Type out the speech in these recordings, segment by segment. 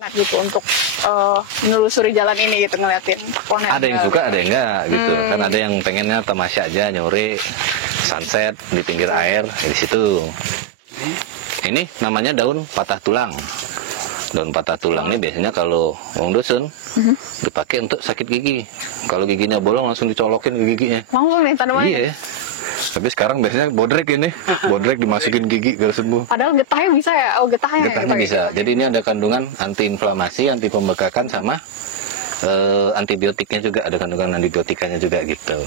Nah gitu untuk menelusuri jalan ini gitu, ngeliatin pohon. Ada yang suka, ada yang enggak gitu. Kan ada yang pengennya tamasya aja, nyore sunset di pinggir air di situ. Ini namanya daun patah tulang. Daun patah tulang ini biasanya kalau wong dusun dipakai untuk sakit gigi. Kalau giginya bolong langsung dicolokin ke giginya. Langsung nih tanamannya. Iya. Tapi sekarang biasanya bodrek ini, bodrek dimasukin gigi ke sembuh. Padahal getahnya bisa ya, getahnya. Getahnya bisa. Jadi ini ada kandungan antiinflamasi, anti pembekakan sama antibiotiknya juga, ada kandungan antibiotikanya juga gitu.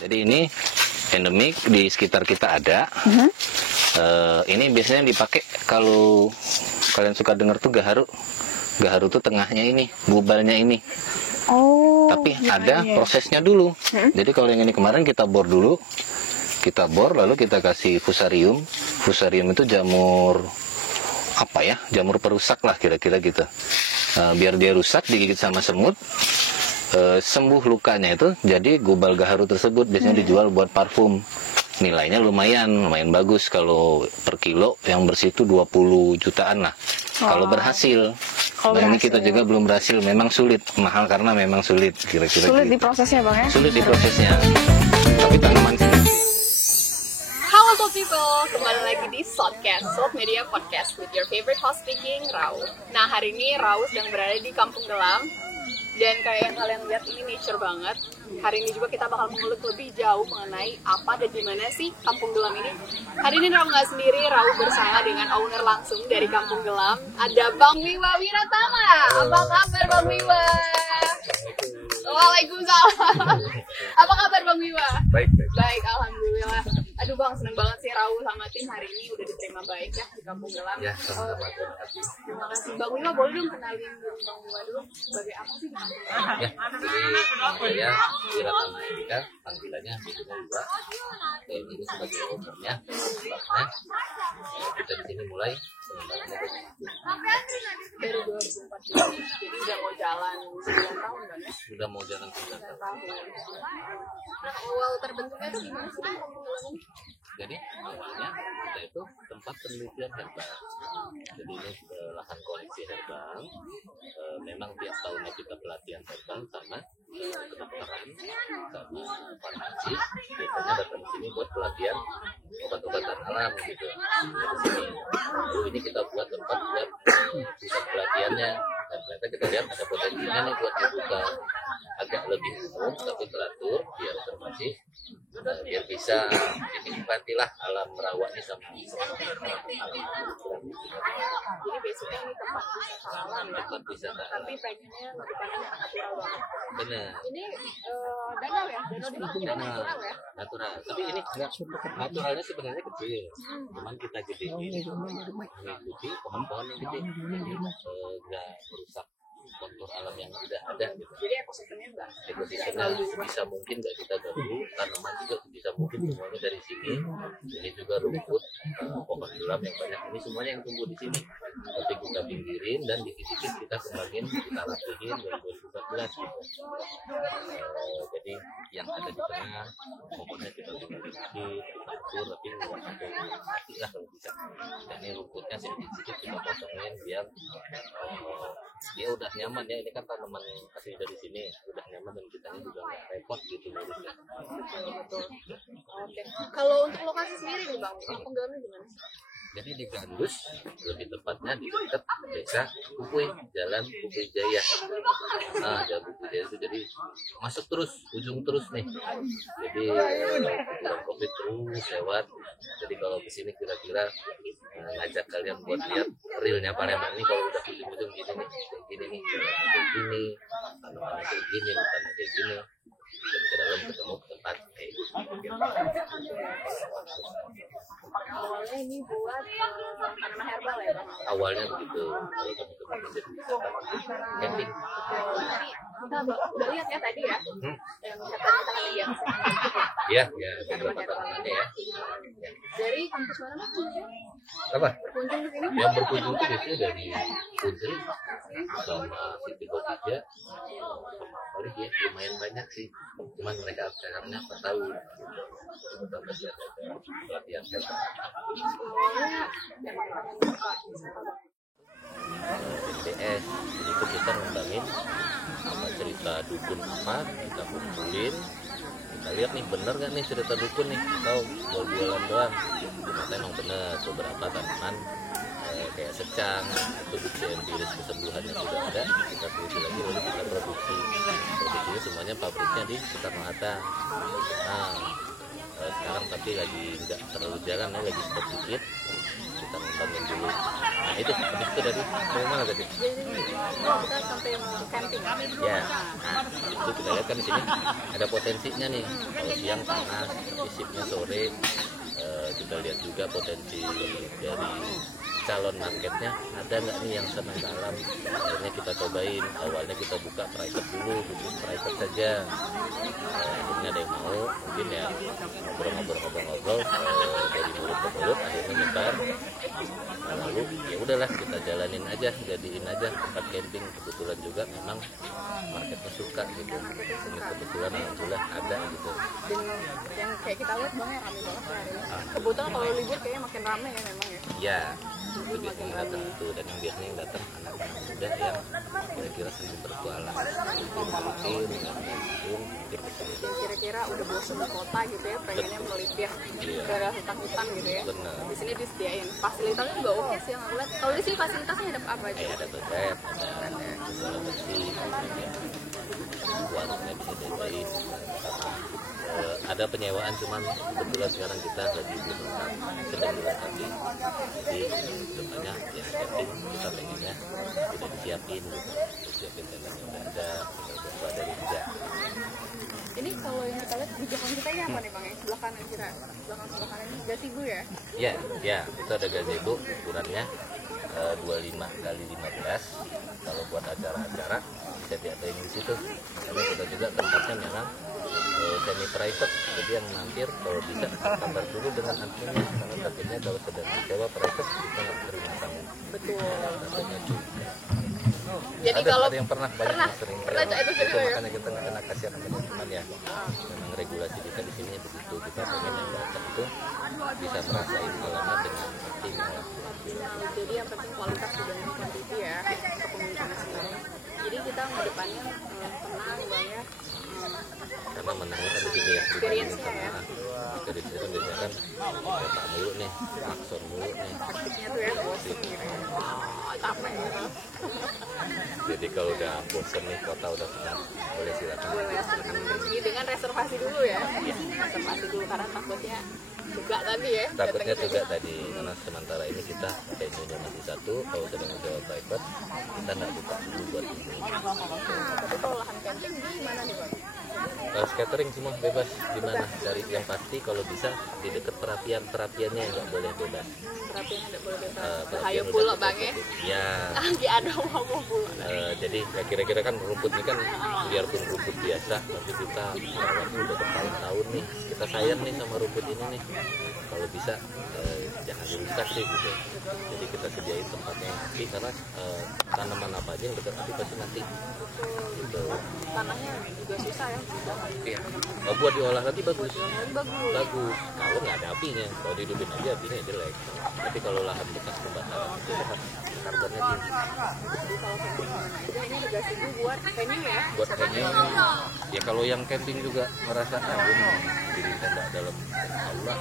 Jadi ini endemik di sekitar kita ada. Ini biasanya dipakai kalau kalian suka dengar tuh gaharu. Gaharu tuh tengahnya ini, bubalnya ini. Tapi ada prosesnya dulu. Jadi kalau yang ini kemarin kita bor dulu. Kita bor lalu kita kasih fusarium. Fusarium itu jamur apa ya? Jamur perusak lah kira-kira gitu. Biar dia rusak digigit sama semut. Sembuh lukanya itu, jadi gubal gaharu tersebut biasanya dijual buat parfum. Nilainya lumayan bagus. Kalau per kilo yang bersih itu 20 jutaan lah. Kalau berhasil. Nah ini kita juga belum berhasil, memang sulit, mahal karena memang sulit kira-kira. Sulit gitu. di prosesnya bang ya? Sulit di prosesnya. Tapi tanaman Halo Soul People, kembali lagi di Soulcast, Soul Media Podcast with your favorite host speaking, Rau. Nah hari ini Rau sedang berada di Kampung Gelam. Dan kayak yang kalian lihat ini nature banget. Hari ini juga kita bakal mengulik lebih jauh mengenai apa dan gimana sih Kampung Gelam ini. Hari ini Rau nggak sendiri, Rau bersama dengan owner langsung dari Kampung Gelam. Ada Bang Wiwa Wiratama. Apa kabar Bang Wiwa? Waalaikumsalam. Apa kabar Bang Wiwa? baik. Baik, alhamdulillah. Aduh Bang, seneng banget sih Raul sama tim hari ini udah diterima baik ya di Kampung Gelam. Ya, sama-sama. Terima kasih. Bang Wiwa, boleh dong kenalin diri Bang Wiwa dulu sebagai apa sih di Kampung Gelam? Ya, jadi saya Wiratama Eka, panggilannya Wiwa. Saya ini sebagai ownernya. Kita di sini mulai Dari 2014, jadi udah mau jalan 9 tahun kan ya? sudah mau jalan 9 tahun. Nah, awal terbentuknya tuh gimana sih Bang Kampung Gelam ini? Jadi awalnya kita itu tempat penelitian herbal. Jadi ini lahan koleksi herbal. Memang tiap tahunnya kita pelatihan herbal sama kedokteran sama farmasi. Biasanya datang ke sini buat pelatihan obat-obatan alam gitu. Lalu ini kita buat tempat buat pusat pelatihannya. Dan ternyata kita lihat ada potensinya nih buat dibuka agak lebih umum tapi teratur biar informasi biar bisa dinikmati lah alam merawatnya sama Jadi basicnya ini tempat wisata alam ya? tempat wisata alam. Tapi pengennya lebih pandang natural banget. Benar. Ini danau ya? Danau di Kampung Gelam natural ya? Natural. Tapi ini enggak naturalnya sebenarnya kecil. Cuman kita gedein mengikuti pohon-pohon yang gede. Jadi enggak merusak kontur alam yang udah ada gitu. Jadi ekosistemnya enggak? Ekosistemnya sebisa mungkin nggak kita ganggu, tanaman juga sebisa mungkin semuanya dari sini. Ini juga rumput, pohon gelam yang banyak ini semuanya yang tumbuh di sini. Tapi kita pinggirin dan dikit-dikit kita kembangin, kita rapihin dari 2014 gitu. Jadi yang ada di tengah pohonnya kita tinggal dikit, kita atur, tapi nggak sampai mati lah kalau bisa. Dan ini rumputnya sedikit-sedikit kita potongin biar dia udah nyaman ya, ini kan tanaman asli dari sini udah nyaman dan kita ini juga nggak repot gitu ngurusnya. Betul. Oke. Kalau untuk lokasi sendiri nih Bang, Kampung Gelamnya gimana sih? Jadi di Gandus, lebih tepatnya di dekat desa Kukuy, Jalan Kukuy Jaya. Nah, Jalan Kukuy Jaya itu jadi masuk terus, ujung terus nih. Jadi bulan Covid terus lewat. Jadi kalau kesini kira-kira ngajak kalian buat lihat realnya Palembang ini kalau udah ujung-ujung gini nih, kayak gini nih, kayak gini, tanamannya kayak gini, bukannya kayak gini. Dan ke dalam ketemu tempat kayak gitu. Awalnya ini buat tanaman herbal ya Bang? Awalnya begitu, kalau teman-teman jadi camping. Kita udah lihat ya tadi ya, yang katanya sangat lihat. Iya, ya beberapa tanamannya ya. Dari kampus mana Bang? Apa? Berkunjung ke sini? Yang berkunjung itu biasanya dari Putri sama Siti Khadijah. Paling ya lumayan banyak sih. Cuman mereka sekarangnya nggak tahu. Tambah lihat ada pelatihan herbal. Awalnya yang suka wisata Bang. cerita dukun apa kita kumpulin, kita lihat nih bener nggak nih cerita dukun nih atau jual-jualan doang. Ternyata emang bener beberapa tanaman kayak secang itu bukti empiris kesembuhannya sudah ada, kita teliti lagi lalu kita produksinya semuanya pabriknya di Soekarno Hatta. Nah sekarang tapi lagi nggak terlalu jalan ya, lagi stop dikit, kita ngembangin dulu. Nah itu habis itu dari mana tadi? Kita sampai mau camping. Ya, nah itu kita lihat kan di sini ada potensinya nih. Kalau siang panas, isipnya sore. Kita lihat juga potensi dari calon marketnya ada nggak nih yang senang alam. Akhirnya kita cobain, awalnya kita buka private dulu, khusus private saja. Akhirnya ada yang mau, mungkin ya ngobrol-ngobrol dari mulut ke mulut, akhirnya nyebar. Lalu ya udahlah kita jalanin aja, jadiin aja tempat camping. Kebetulan juga memang marketnya suka gitu. Ini kebetulan alhamdulillah ada gitu. Dan yang kayak kita lihat Bang ya rame banget ya hari ini. Kebetulan kalau libur kayaknya makin rame ya memang ya. Ya, itu biasanya datang itu, dan yang biasanya yang datang anak-anak muda yang kira-kira senang bertualang, mungkin kira-kira udah bosan di kota gitu ya, pengennya melipir ke hutan-hutan gitu ya. Benar. Di sini disediain fasilitasnya juga oke sih yang aku lihat. Kalau di sini fasilitasnya ada apa aja? Ada toilet, ada saluran bersih, warungnya bisa diajain, ada penyewaan, cuman kebetulan sekarang kita lagi belum lengkap, sedang dilengkapi. Jadi sebenarnya ya camping kita pengennya sudah disiapin gitu, disiapin tendanya udah ada, udah dari aja. Ini kalau yang kita lihat di belakang kita ya apa nih Bang? Yang sebelah kanan kira, sebelah kanan ini gazebo ya? Ya, itu ada gazebo ukurannya 25 kali 15. Kalau buat acara-acara bisa diadain di situ. Karena kita juga tempatnya memang semi private, jadi yang mampir kalau bisa kabar dulu dengan adminnya, karena takutnya kalau sedang disewa private kita nggak terima tamu. Betul. Jadi ada yang pernah sering pernah itu juga ya. Makanya kita nggak kena kasihan sama teman ya. Memang regulasi kita di sini begitu, kita pengen yang datang itu bisa merasain pengalaman dengan tim. Jadi yang penting kualitas dibanding kuantiti ya untuk pemilihan sendiri. Jadi kita ngedepannya tenang Bang ya. Karena menangnya kan di sini ya, Experience-nya ya. Dari sini kan biasanya kan kota mulu nih, klakson mulu nih. Praktiknya tuh ya bosen gitu ya. Capek gitu. Jadi kalau udah bosen nih, kota udah penat, boleh silakan. Boleh. Jadi dengan reservasi dulu ya. Reservasi dulu karena takutnya juga tadi ya. Takutnya juga tadi, karena sementara ini kita venue-nya masih satu, kalau sedang menjual private, kita nggak buka dulu buat ini. Tapi kalau lahan camping di mana nih Bang? Catering semua bebas, dimana cari yang pasti kalau bisa di dekat perapiannya yang nggak boleh bebas. Perapian tidak boleh bebas. Perapian Hayo udah pulau kita Bang ya. tutup. Ya. Lagi ada mau pulau. Jadi ya kira-kira kan rumput ini kan biarpun rumput biasa, tapi kita merawatnya udah bertahun-tahun nih. Kita sayang nih sama rumput ini nih. Kalau bisa jangan dirusak sih gitu. Jadi kita sediain tempatnya yang api, karena tanaman apa aja yang dekat api pasti mati. Gitu. Tanahnya juga susah ya. Iya. Buat diolah lagi bagus. Bagus. Bagus. Kalau nggak ada apinya, kalau dihidupin aja apinya jelek. Tapi kalau lahan bekas pembakaran itu sehat, karbonnya tinggi. Jadi kalau camping mana aja ini ada gazebo buat venue ya. Buat venue, ya kalau yang camping juga merasa jadi tenda dalam aula.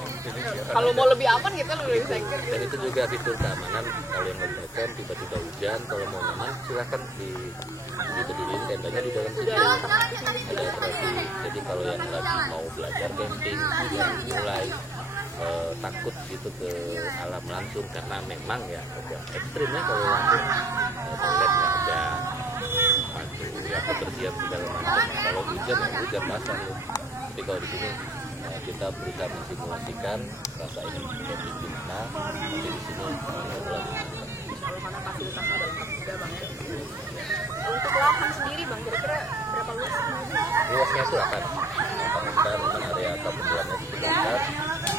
Kalau mau lebih aman kita lebih secure. Dan itu juga fitur keamanan. Kalau yang lagi ngecamp tiba-tiba hujan, kalau mau nyaman silakan diberdiriin tendanya di dalam situ. Ada operasi. Jadi kalau yang lagi mau belajar camping juga mulai takut gitu ke alam langsung, karena memang ya agak ekstrim ya kalau langsung toilet nggak ada, ya kebersihan segala macam. Kalau hujan basah loh. Tapi kalau di sini kita berusaha mensimulasikan rasa ini camping gimana, tapi di sini lagi Karena fasilitasnya ada lengkap juga Bang ya. Untuk lahan sendiri Bang, kira-kira berapa luas? luasnya itu 8 hektar, dengan area kebetulannya 3 hektar,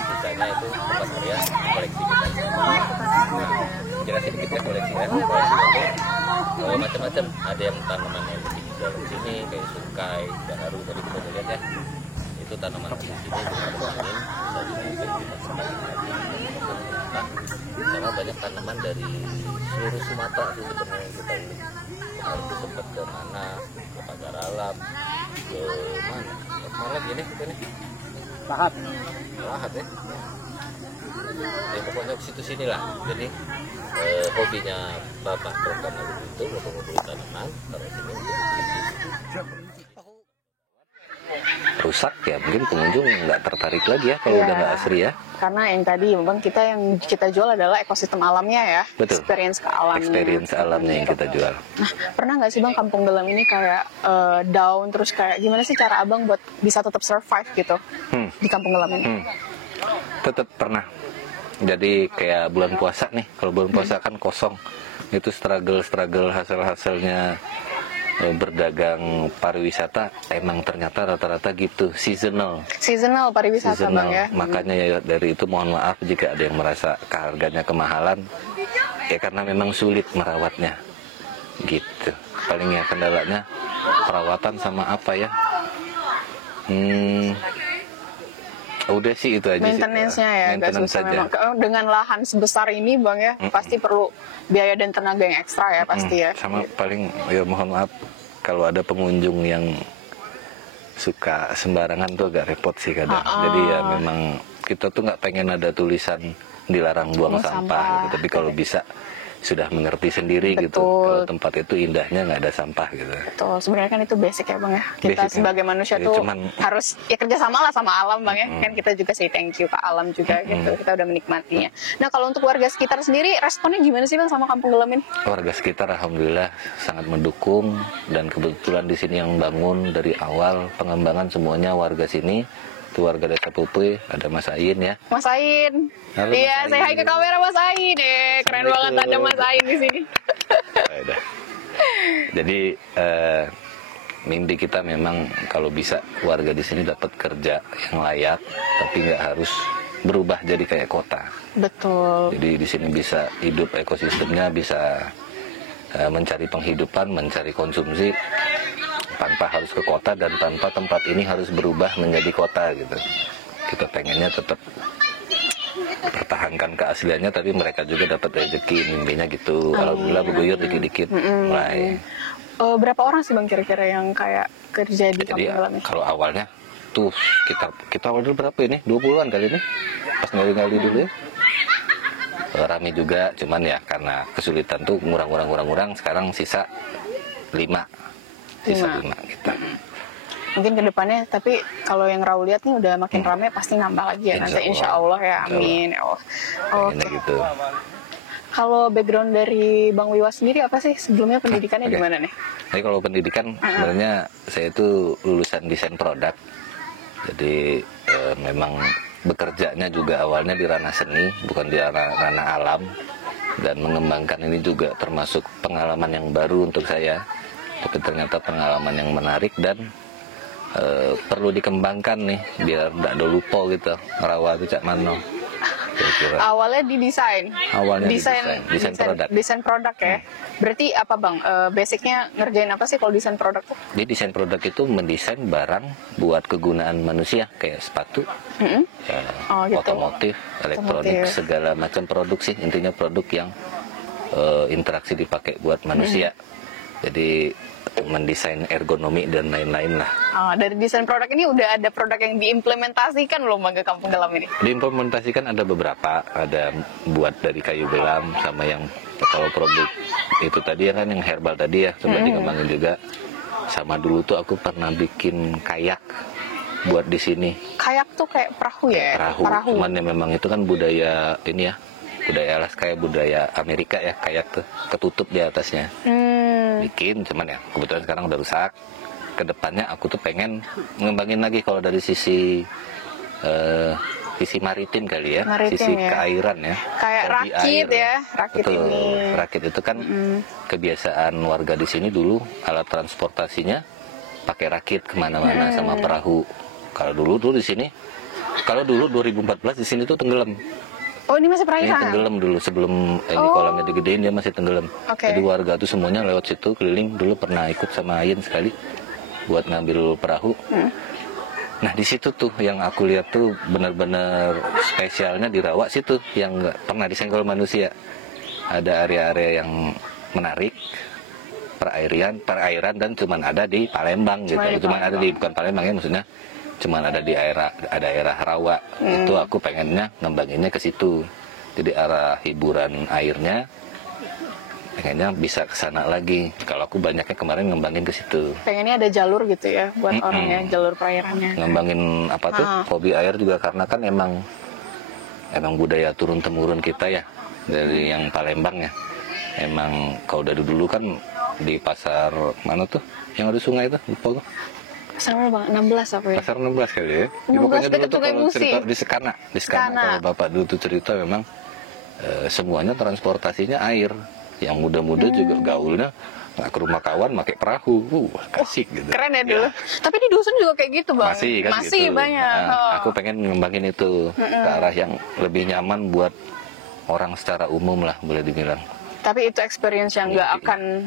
sisanya itu tempat area koleksi kita. Jelasin dikit ya koleksinya. Koleksinya itu macam-macam, ada yang tanaman yang di dalam sini kayak sungkai, gaharu tadi kita lihat ya. Itu tanaman di sini kita kembangin, bisa dimakan, sama banyak tanaman dari seluruh Sumatera sih sebenarnya kita harus sempat ke mana, ke Pagar Alam ke mana? Mana lagi nih kita nih? Lahat. Lahat ya. Ya pokoknya ke situ sini lah. Jadi hobinya bapak program itu ngobrol tanaman taruh sini. Rusak ya, mungkin pengunjung nggak tertarik lagi ya kalau udah nggak asri ya. Karena yang tadi bang yang kita jual adalah ekosistem alamnya ya. Betul. Experience ke alamnya. Experience alamnya yang kita jual. Nah, pernah nggak sih bang Kampung Gelam ini kayak down terus kayak gimana sih cara abang buat bisa tetap survive gitu di Kampung Gelam ini? Tetap pernah. Jadi kayak bulan puasa nih, kalau bulan puasa kan kosong. Itu struggle hasil-hasilnya berdagang pariwisata emang ternyata rata-rata gitu, seasonal Pariwisata bang ya. Makanya ya dari itu mohon maaf jika ada yang merasa harganya kemahalan ya, karena memang sulit merawatnya gitu. Palingnya kendalanya perawatan sama apa ya, udah sih itu aja. Maintenance-nya ya agak susah saja. memang. Dengan lahan sebesar ini bang ya, pasti perlu biaya dan tenaga yang ekstra ya pasti ya. Sama paling ya mohon maaf kalau ada pengunjung yang suka sembarangan tuh agak repot sih kadang. Jadi ya memang kita tuh nggak pengen ada tulisan dilarang buang sampah gitu. Tapi kalau bisa sudah mengerti sendiri gitu. Kalau tempat itu indahnya nggak ada sampah gitu. Betul, sebenarnya kan itu basic ya bang ya. Kita Basic, sebagai manusia ya, tuh harus ya kerjasama lah sama alam bang ya. Kan kita juga say thank you ke alam juga gitu. Kita udah menikmatinya. Nah kalau untuk warga sekitar sendiri responnya gimana sih bang sama Kampung Gelam ini? Warga sekitar alhamdulillah sangat mendukung, dan kebetulan di sini yang bangun dari awal pengembangan semuanya warga sini. Itu warga Desa Pupuy, ada Mas Ain ya. Mas Ain. Halo, iya, Mas saya hai Ain. ke kamera Mas Ain deh. Keren banget ada Mas Ain di sini. Jadi mimpi kita memang kalau bisa warga di sini dapat kerja yang layak, tapi nggak harus berubah jadi kayak kota. Betul. Jadi di sini bisa hidup ekosistemnya, bisa mencari penghidupan, mencari konsumsi tanpa harus ke kota dan tanpa tempat ini harus berubah menjadi kota gitu. Kita pengennya tetap pertahankan keasliannya, tapi mereka juga dapat rezeki, mimpinya gitu. Alhamdulillah berguyur dikit-dikit mulai. Berapa orang sih bang kira-kira yang kayak kerja di Jadi Kampung Gelam ini? kalau awalnya tuh kita awal dulu berapa ini? 20-an kali ini. Pas ngali-ngali dulu ya. Rame juga, cuman ya karena kesulitan tuh ngurang. Sekarang sisa 5 gitu. Mungkin ke depannya, tapi kalau yang Raul lihat nih udah makin rame pasti nambah lagi ya nanti insya Allah ya, amin. Gitu. Kalau background dari Bang Wiwa sendiri apa sih sebelumnya pendidikannya di mana nih? Jadi kalau pendidikan sebenarnya saya itu lulusan desain produk. Jadi memang bekerjanya juga awalnya di ranah seni, bukan di ranah alam, dan mengembangkan ini juga termasuk pengalaman yang baru untuk saya. Tapi ternyata pengalaman yang menarik dan perlu dikembangkan nih biar tidak ada lupa gitu ngerawat itu cak mano. Awalnya di desain. Awalnya desain produk ya. Berarti apa bang? Basicnya ngerjain apa sih kalau desain produk? Jadi desain produk itu mendesain barang buat kegunaan manusia kayak sepatu, gitu. otomotif, elektronik, segala macam produk sih. Intinya produk yang interaksi dipakai buat manusia. Jadi mendesain ergonomi dan lain-lain lah. Dari desain produk ini udah ada produk yang diimplementasikan belum bang ke Kampung Gelam ini? Diimplementasikan ada beberapa, ada buat dari kayu gelam sama yang kalau produk itu tadi ya kan yang herbal tadi ya, coba dikembangin juga. Sama dulu tuh aku pernah bikin kayak buat di sini. Kayak tuh kayak perahu ya? Perahu. Cuman ya memang itu kan budaya ini ya, budaya Alaska, budaya Amerika ya, kayak tuh ketutup di atasnya. Bikin, cuman ya kebetulan sekarang udah rusak. Kedepannya aku tuh pengen ngembangin lagi kalau dari sisi maritim kali ya, sisi keairan ya. Kayak rakit ya, rakit ini. Rakit itu kan kebiasaan warga di sini dulu, alat transportasinya pakai rakit kemana-mana sama perahu. Kalau dulu di sini, kalau dulu 2014 di sini tuh tenggelam. Oh ini masih perairan? Ini tenggelam dulu sebelum ini kolamnya digedein dia masih tenggelam. Jadi warga tuh semuanya lewat situ keliling. Dulu pernah ikut sama Ayin sekali buat ngambil perahu. Nah di situ tuh yang aku lihat tuh benar-benar spesialnya di rawa situ yang nggak pernah disenggol manusia. Ada area-area yang menarik perairan dan cuman ada di Palembang gitu. Cuman ada di, bukan Palembang ya, maksudnya cuman ada di daerah Rawa. Itu aku pengennya ngembanginnya ke situ. Jadi arah hiburan airnya pengennya bisa ke sana lagi. Kalau aku banyaknya kemarin ngembangin ke situ. Pengennya ada jalur gitu ya buat orangnya, jalur perairannya. Ngembangin apa tuh? Hobi air juga karena kan emang budaya turun temurun kita ya dari yang Palembang ya. Emang kalau dari dulu kan di pasar mana tuh yang ada sungai itu, lupa tuh. Pasar Bang 16 apa ya? Pasar 16 kali ya. 16 Pokoknya dulu tuh kalau Musi. cerita di Sekana kalau Bapak dulu tuh cerita memang semuanya transportasinya air. Yang muda-muda juga gaulnya nggak ke rumah kawan pakai perahu. Asik gitu. Keren ya dulu. Tapi di dusun juga kayak gitu, Bang. Masih kan Masih gitu. banyak. Aku pengen ngembangin itu ke arah yang lebih nyaman buat orang secara umum lah, boleh dibilang. Tapi itu experience yang nggak akan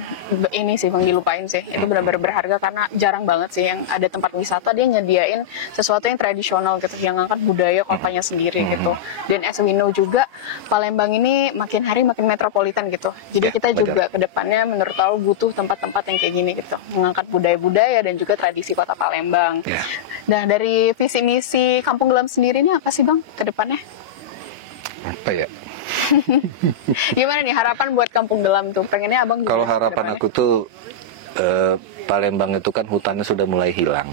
ini sih Bang dilupain sih. Itu benar-benar berharga karena jarang banget sih yang ada tempat wisata dia nyediain sesuatu yang tradisional gitu, yang ngangkat budaya kotanya sendiri gitu. Dan as we know juga Palembang ini makin hari makin metropolitan gitu. Jadi Ya, kita betul. juga kedepannya menurut tahu butuh tempat-tempat yang kayak gini gitu, mengangkat budaya-budaya dan juga tradisi kota Palembang. Ya. Nah dari visi misi Kampung Gelam sendiri ini apa sih Bang kedepannya? Apa ya? Gimana nih harapan buat Kampung Gelam tuh? Pengennya Abang Kalau gimana harapan kedepannya? aku tuh Palembang itu kan hutannya sudah mulai hilang.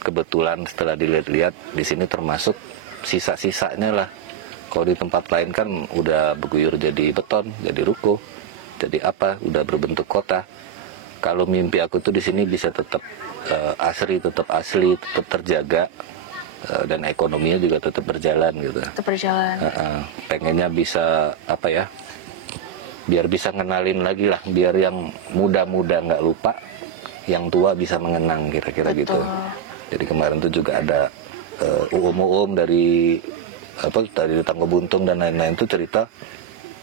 Kebetulan setelah dilihat-lihat di sini termasuk sisa-sisanya lah. Kalau di tempat lain kan udah berguyur jadi beton, jadi ruko, jadi apa, udah berbentuk kota. Kalau mimpi aku tuh di sini bisa tetap asri, tetap asli, tetap terjaga. Dan ekonominya juga tetap berjalan gitu. Tetap berjalan. Pengennya bisa apa ya, biar bisa ngenalin lagi lah, biar yang muda-muda nggak lupa, yang tua bisa mengenang kira-kira gitu. Jadi kemarin tuh juga ada uum dari Tanggo Buntung dan lain-lain tuh cerita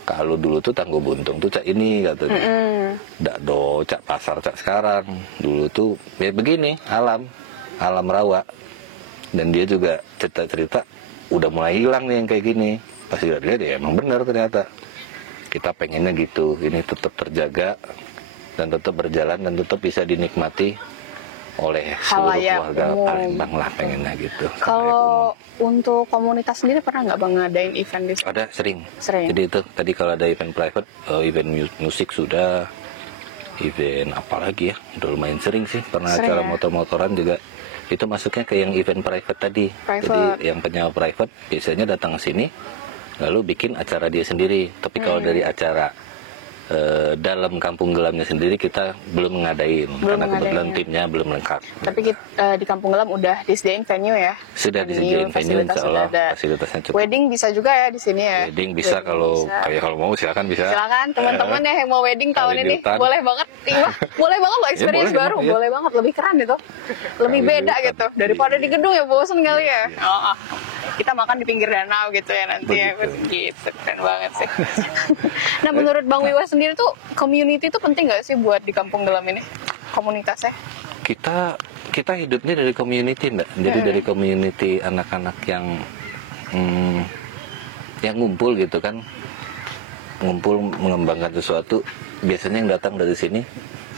kalau dulu tuh Tanggo Buntung tuh cak ini katanya, dakdo cak pasar cak sekarang. Dulu tuh ya begini, alam rawa. Dan dia juga cerita-cerita udah mulai hilang nih yang kayak gini. Pas lihat ya emang benar ternyata. Kita pengennya gitu, ini tetap terjaga dan tetap berjalan dan tetap bisa dinikmati oleh seluruh keluarga Palembang lah, pengennya gitu. Kalau untuk komunitas sendiri pernah nggak Bang ngadain event di sini? Ada sering. Sering. Jadi itu tadi kalau ada event private, event musik sudah, event apa lagi ya, udah lumayan sering sih. Pernah Sering acara ya? motor-motoran juga. Itu masuknya ke yang event private tadi. Jadi yang penyewa private biasanya datang ke sini lalu bikin acara dia sendiri. Tapi kalau dari acara dalam Kampung Gelamnya sendiri kita belum ngadain karena kebetulan timnya belum lengkap. Tapi di Kampung Gelam udah disediain venue ya? Sudah disediain venue, insya Allah fasilitasnya cukup. Wedding bisa juga ya di sini ya? Wedding bisa, kalau mau silakan bisa. Silakan teman-teman ya yang mau wedding tahun ini, boleh banget. Boleh banget loh, experience boleh, baru, iya. boleh banget, lebih keren itu, lebih beda gitu daripada di gedung ya, bosen kali ya. Kita makan di pinggir danau gitu ya nanti ya, gitu keren banget sih. Nah menurut Bang Wiwah sendiri tuh community itu penting nggak sih buat di Kampung Gelam ini, komunitasnya? Kita hidupnya dari community Mbak, jadi dari community anak-anak yang ngumpul gitu kan, ngumpul mengembangkan sesuatu. Biasanya yang datang dari sini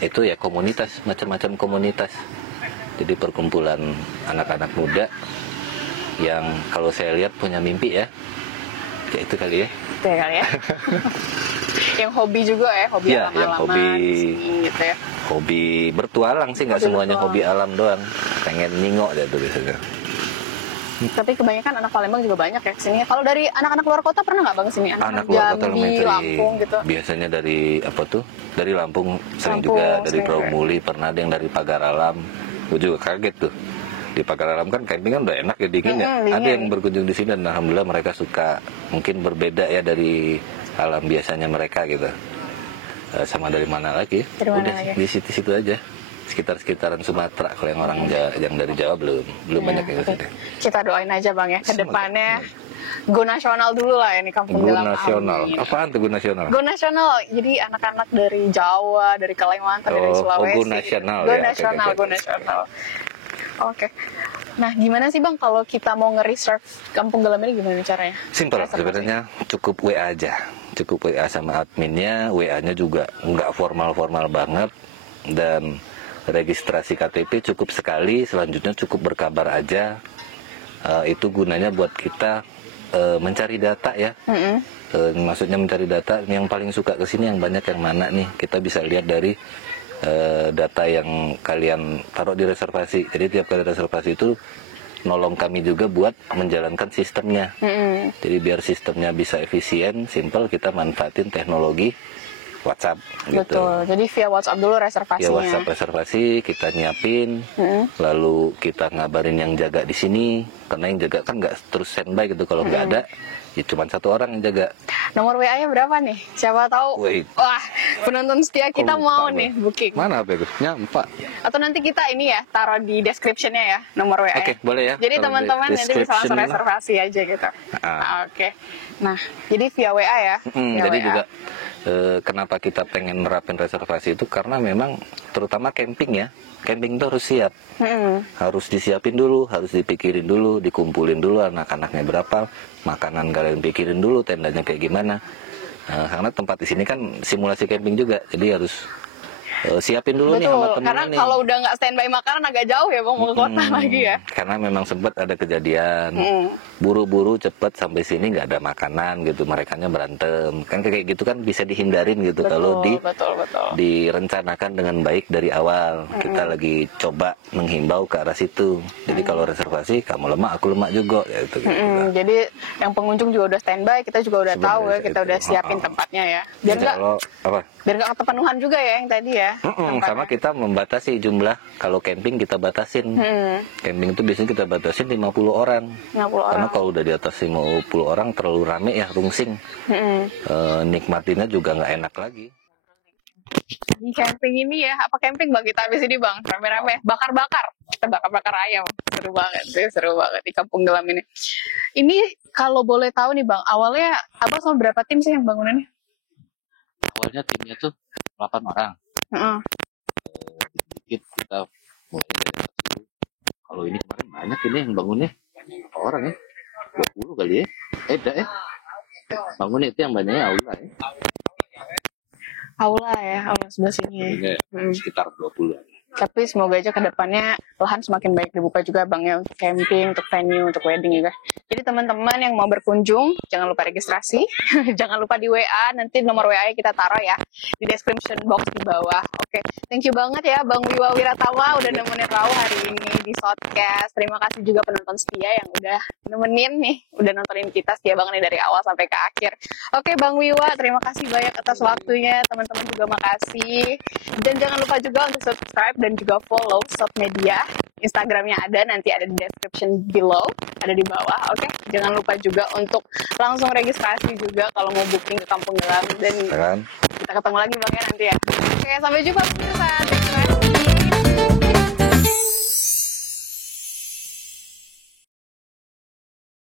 itu ya komunitas, macam-macam komunitas. Jadi perkumpulan anak-anak muda yang kalau saya lihat punya mimpi ya itu kali ya. Itu ya kali ya. Yang hobi juga ya, hobi ya, yang hobi gitu ya. Hobi bertualang sih, nggak semuanya hobi alam doang. Pengen nyingok deh tuh biasanya. Tapi kebanyakan anak Palembang juga banyak ya kesini. Kalau dari anak-anak luar kota pernah nggak Bang kesini? Anak luar kota lumayan sering. Lampung gitu. Biasanya dari apa tuh? Dari Lampung sering juga, dari Praumuli pernah, ada yang dari Pagar Alam. Gue juga kaget tuh. Di Pagar Alam kan camping kan udah enak ya, dingin ya. Dingin. Ada yang berkunjung di sini dan alhamdulillah mereka suka. Mungkin berbeda ya dari alam biasanya mereka gitu. Sama dari mana lagi? Dari mana udah lagi? di situ-situ aja. Sekitar-sekitaran Sumatera. Kalau yang orang yang dari Jawa belum banyak yang ke sini. Kita doain aja Bang ya, ke depannya go nasional dulu lah ini Kampung Go Gelam. nasional. Amin. Apaan tuh go nasional? Go nasional, jadi anak-anak dari Jawa, dari Kalimantan, dari Sulawesi. Go nasional Go ya. nasional, Oke. go nasional. Oke. Nah, gimana sih Bang kalau kita mau nge-reserve Kampung Gelam ini gimana caranya? Simpel sebenarnya, cukup WA aja. Cukup WA sama adminnya, WA-nya juga nggak formal-formal banget, dan registrasi KTP cukup sekali, selanjutnya cukup berkabar aja. Itu gunanya buat kita mencari data ya. Maksudnya mencari data, yang paling suka kesini yang banyak yang mana nih, kita bisa lihat dari data yang kalian taruh di reservasi. Jadi tiap kali reservasi itu nolong kami juga buat menjalankan sistemnya. Jadi biar sistemnya bisa efisien, simple, kita manfaatin teknologi WhatsApp gitu. Betul. Jadi via WhatsApp dulu reservasinya. Via WhatsApp reservasi kita nyiapin, lalu kita ngabarin yang jaga di sini, karena yang jaga kan nggak terus standby gitu. Kalau nggak ada, ya cuma satu orang yang jaga. Nomor WA-nya berapa nih? Siapa tahu? Wah, penonton setia kita mau nih booking. Mana apa itu? Nyampak. Atau nanti kita ini ya taruh di description-nya ya nomor WA. Oke, boleh ya. Jadi teman-teman nanti bisa langsung reservasi aja gitu. Oke. Nah, jadi via WA ya. Via jadi WA. juga kenapa kita pengen nerapin reservasi itu karena memang terutama camping ya. Camping itu harus siap. Harus disiapin dulu, harus dipikirin dulu, dikumpulin dulu anak-anaknya berapa, makanan kalian pikirin dulu, tendanya kayak gimana. Karena tempat di sini kan simulasi camping juga, jadi harus siapin dulu. Betul, nih sama temen karena nih. Kalau udah nggak standby makanan agak jauh ya Bang, mau ke kota lagi ya. Karena memang sempat ada kejadian buru-buru cepet sampai sini nggak ada makanan gitu, merekanya berantem kan, kayak gitu kan bisa dihindarin gitu. Kalau direncanakan dengan baik dari awal. Kita lagi coba menghimbau ke arah situ. Jadi kalau reservasi kamu lemak aku lemak juga ya, gitu. Jadi yang pengunjung juga udah standby, kita juga udah tahu ya, kita udah siapin tempatnya ya, biar nggak kepenuhan juga ya yang tadi ya. Sama kita membatasi jumlah. Kalau camping kita batasin. Camping itu biasanya kita batasin 50 orang. Karena kalau udah di atas 50 orang terlalu rame ya, rungsing. Nikmatinnya juga nggak enak lagi. Di camping ini ya, apa camping Bang kita habis ini Bang? Rame-rame, bakar-bakar. Kita bakar-bakar ayam. Seru banget di Kampung Gelam ini. Ini kalau boleh tahu nih Bang, awalnya Abang sama berapa tim sih yang bangunannya? Awalnya timnya tuh 8 orang. Dikit kita mulai dari 1. Kalau ini kemarin banyak ini yang bangunnya. Berapa orang ya? 20 kali ya? Bangunnya itu yang banyaknya aula ya. Aula sebelah sini ya. Sekitar 20. Tapi semoga aja kedepannya lahan semakin baik dibuka juga Bang ya, untuk camping, untuk venue, untuk wedding juga. Jadi teman-teman yang mau berkunjung jangan lupa registrasi, jangan lupa di WA, nanti nomor WA kita taruh ya di description box di bawah. Oke, thank you banget ya Bang Wiwa Wiratama udah nemenin Rau hari ini di Shotcast. Terima kasih juga penonton setia yang udah nemenin nih, udah nontonin kita setia banget nih dari awal sampai ke akhir. Oke Bang Wiwa, terima kasih banyak atas waktunya. Teman-teman juga makasih. Dan jangan lupa juga untuk subscribe dan juga follow Shot Media. Instagramnya ada, nanti ada di description below, ada di bawah. Oke, jangan lupa juga untuk langsung registrasi juga kalau mau booking ke Kampung Gelam. Dan kita ketemu lagi Bang ya nanti ya. Oke, sampai jumpa.